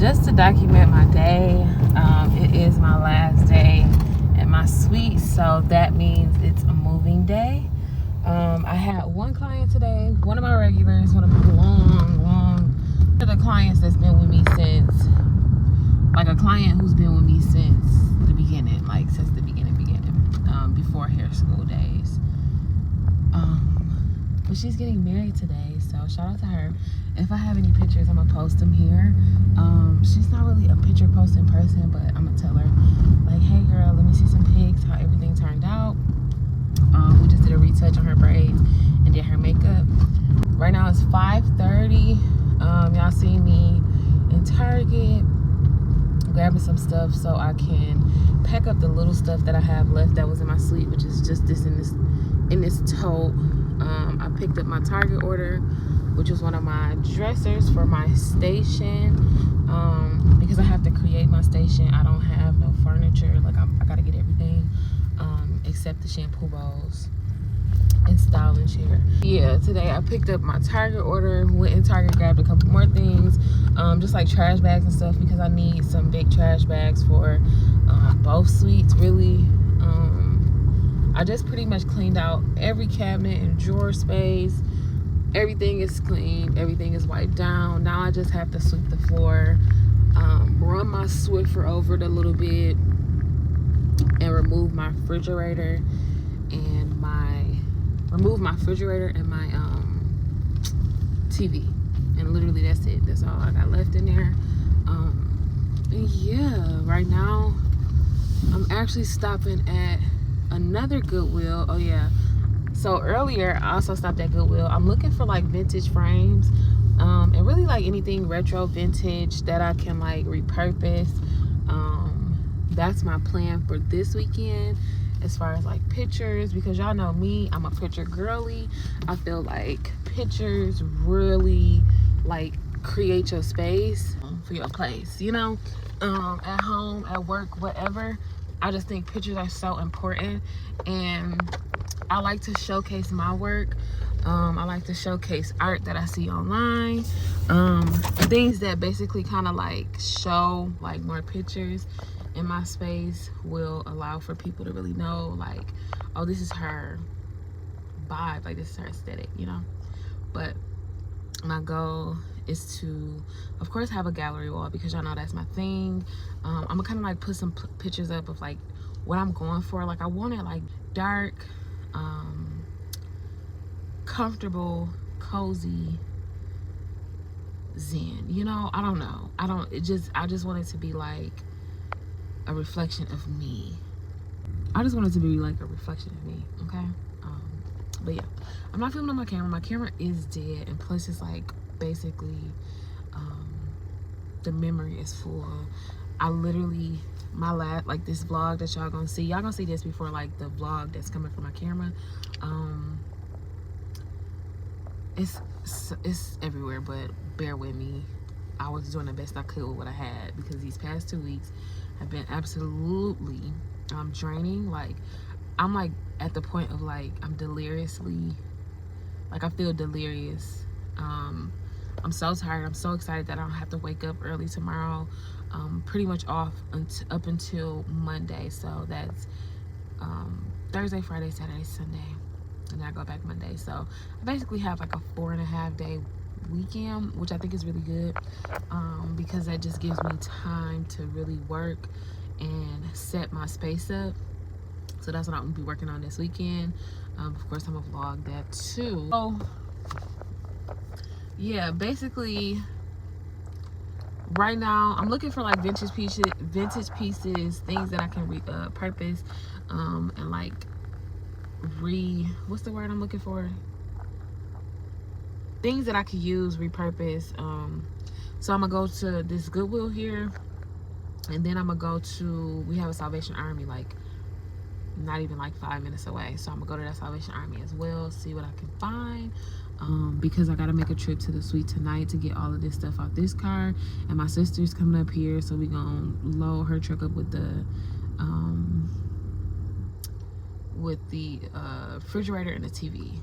just to document my day. It is my last day at my suite, so that means it's a moving day. I had one client today, one of my regulars, one of my the clients that's been with me since, like a client who's been with me since the beginning, before hair school days. But she's getting married today, so shout out to her. If I have any pictures, I'm gonna post them here. She's not really a picture posting person, but I'm gonna tell her, like, hey girl, let me see some pics, how everything turned out. We just did a retouch on her braids and did her makeup. Right now it's 5:30. Y'all see me in Target grabbing some stuff so I can pack up the little stuff that I have left that was in my suite, which is just this in this tote. I picked up my Target order, which was one of my dressers for my station, because I have to create my station. I don't have no furniture. Like, I gotta get everything except the shampoo bowls and styling chair. Yeah, today I picked up my Target order, went in Target, grabbed a couple more things, just like trash bags and stuff, because I need some big trash bags for both suites, really. I just pretty much cleaned out every cabinet and drawer space. Everything is clean, everything is wiped down. Now I just have to sweep the floor, run my Swiffer over it a little bit, and remove my refrigerator and my TV. And literally that's it. That's all I got left in there. And yeah, right now I'm actually stopping at another Goodwill. Oh yeah, so earlier I also stopped at Goodwill. I'm looking for like vintage frames, and really like anything retro vintage that I can like repurpose. That's my plan for this weekend as far as like pictures, because y'all know me, I'm a picture girly. I feel like pictures really like create your space for your place, you know, at home, at work, whatever. I just think pictures are so important, and I like to showcase my work. I like to showcase art that I see online, things that basically kind of like show like more pictures in my space will allow for people to really know, like, oh, this is her vibe, like this is her aesthetic, you know. But my goal is to, of course, have a gallery wall, because y'all know that's my thing. I'm gonna kind of like put some pictures up of like what I'm going for. Like, I want it like dark, comfortable, cozy, zen, you know. I don't know, I just want it to be like a reflection of me. I just want it to be like a reflection of me, okay? But yeah, I'm not filming on my camera. My camera is dead, and plus it's like basically the memory is full. I literally, like this vlog that y'all gonna see this before like the vlog that's coming from my camera. It's everywhere, but bear with me. I was doing the best I could with what I had, because these past 2 weeks have been absolutely draining. Like, I'm like at the point of like I'm deliriously, like I feel delirious. I'm so tired. I'm so excited that I don't have to wake up early tomorrow. Pretty much off up until Monday, so that's Thursday, Friday, Saturday, Sunday, and then I go back Monday. So I basically have like a 4.5 day weekend, which I think is really good, because that just gives me time to really work and set my space up. So that's what I'm gonna be working on this weekend. Of course, I'm gonna vlog that too. So yeah, basically right now I'm looking for like vintage pieces, things that I can repurpose, and like what's the word I'm looking for? Things that I could use, repurpose. So I'm gonna go to this Goodwill here, and then I'm gonna go to, we have a Salvation Army like not even like 5 minutes away, so I'm gonna go to that Salvation Army as well, see what I can find, because I gotta make a trip to the suite tonight to get all of this stuff out this car, and my sister's coming up here, so we gonna load her truck up with the refrigerator and the TV.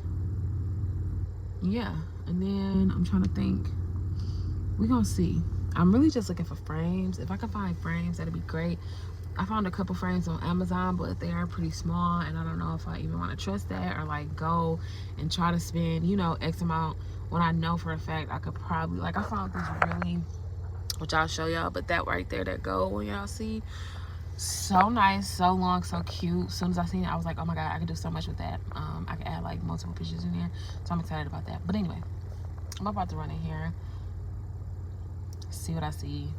Yeah, and then I'm trying to think, we're gonna see. I'm really just looking for frames. If I can find frames, that'd be great. I found a couple frames on Amazon, but they are pretty small, and I don't know if I even want to trust that or like go and try to spend, you know, X amount when I know for a fact I could probably, like, I found this really, which I'll show y'all, but that right there, that gold one y'all see, so nice, so long, so cute. As soon as I seen it, I was like, oh my god, I could do so much with that. I could add like multiple pictures in there, so I'm excited about that. But anyway, I'm about to run in here, see what I see.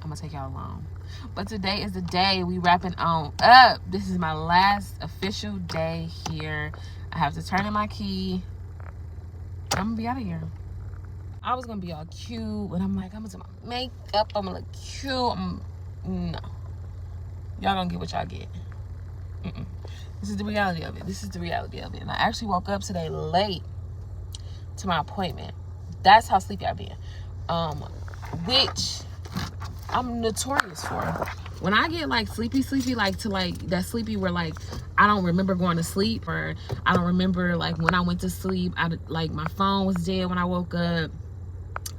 I'm gonna take y'all along. But today is the day we wrapping on up. This is my last official day here. I have to turn in my key. I'm gonna be out of here. I was gonna be all cute, but I'm like, I'm gonna do my makeup. I'm gonna look cute. No, y'all gonna get what y'all get. This is the reality of it. This is the reality of it. And I actually woke up today late to my appointment. That's how sleepy I've been. Which I'm notorious for. When I get like sleepy, like to like that sleepy where like I don't remember going to sleep, or I don't remember like when I went to sleep. Like my phone was dead when I woke up.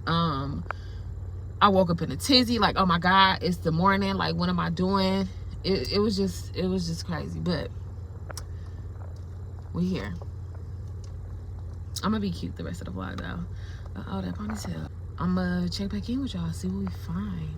I woke up in a tizzy, like, oh my god, it's the morning, like what am I doing? It was just crazy. But we here. I'm gonna be cute the rest of the vlog though. Oh, that ponytail. I'm gonna check back in with y'all, see what we find.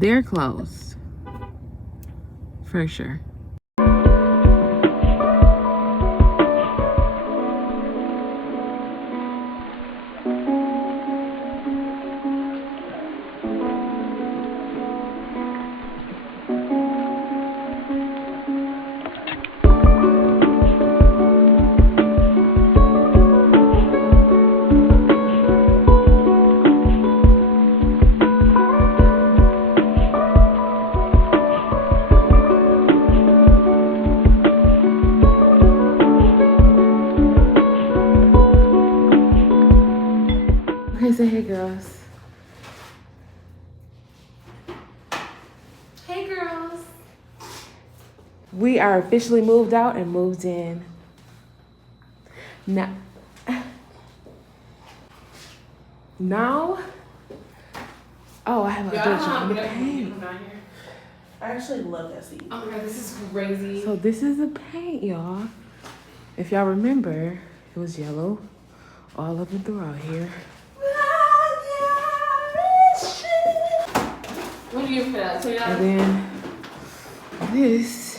they're closed. For sure. Okay, so hey girls. Hey girls. We are officially moved out and moved in. Now, oh, I have a good job. I actually love that seat. Oh my god, this is crazy. So this is the paint, y'all. If y'all remember, it was yellow all up and throughout here. What do you feel? And then this.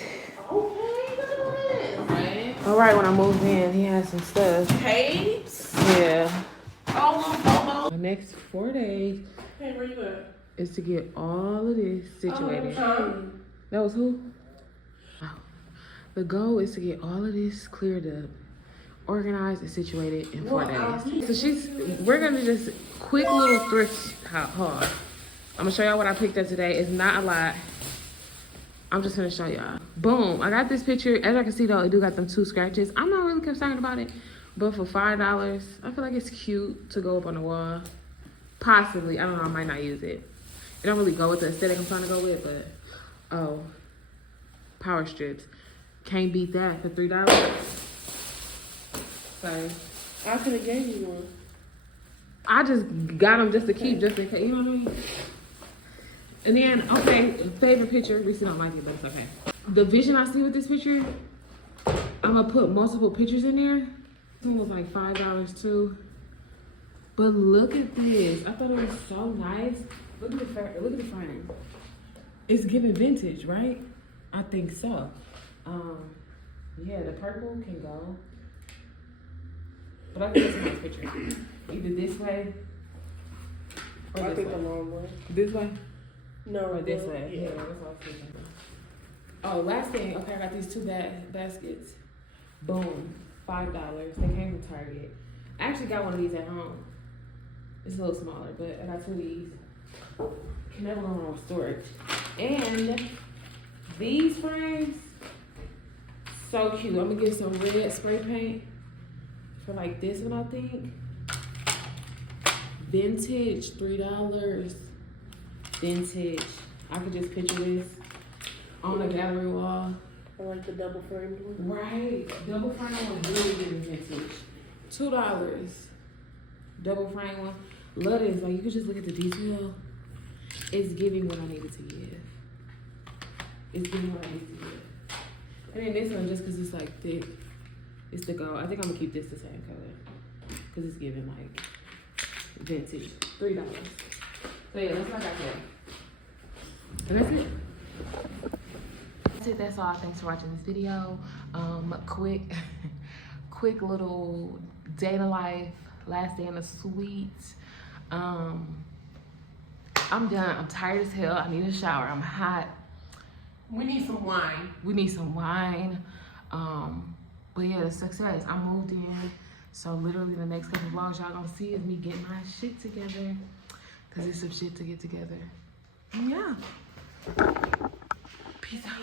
Okay, all right, when I moved in, he had some stuff. Tapes? Yeah. Oh. The next 4 days Hey, where you at? is to get all of this situated. That was who? Oh. The goal is to get all of this cleared up, organized and situated in 4 days. So we're gonna just quick little thrift haul. I'm gonna show y'all what I picked up today. It's not a lot. I'm just gonna show y'all. Boom, I got this picture. As I can see though, it do got them 2 scratches. I'm not really concerned about it, but for $5, I feel like it's cute to go up on the wall. Possibly, I don't know, I might not use it. It don't really go with the aesthetic I'm trying to go with, but, oh, power strips. Can't beat that for $3. Sorry. I could have gave you one. I just got them just to keep, just in case, you know what I mean? And then, okay, favorite picture. Reese don't like it, but it's okay. The vision I see with this picture, I'm gonna put multiple pictures in there. This one was like $5 too. But look at this. I thought it was so nice. Look at the frame. It's giving vintage, right? I think so. Yeah, the purple can go. But I think it's a nice picture. Either this way or I this think way. the long way. This way? No, Or this way. Yeah, that's what I was thinking. Oh, last thing. Okay, I got these 2 baskets. Boom. $5. They came from Target. I actually got one of these at home. It's a little smaller, but I got 2 of these. Can never go wrong with storage. And these frames, so cute. I'm gonna get some red spray paint for like this one, I think. Vintage, $3. Vintage. I could just picture this on the gallery wall. I like the double framed one. Right. Double frame one really giving vintage. $2. Double frame one. Love this. Like, you can just look at the detail. It's giving what I needed to give. It's giving what I needed to give. And then this one, just because it's like thick, it's the gold. I think I'm going to keep this the same color. Because it's giving like vintage. $3. So yeah, that's what I got there. And that's it. That's it. That's all. Thanks for watching this video. Quick little day in the life. Last day in the suite. I'm done. I'm tired as hell. I need a shower. I'm hot. We need some wine. But yeah, the success. I moved in. So literally the next couple vlogs y'all gonna see is me getting my shit together. Cause it's some shit to get together. Yeah. Peace out.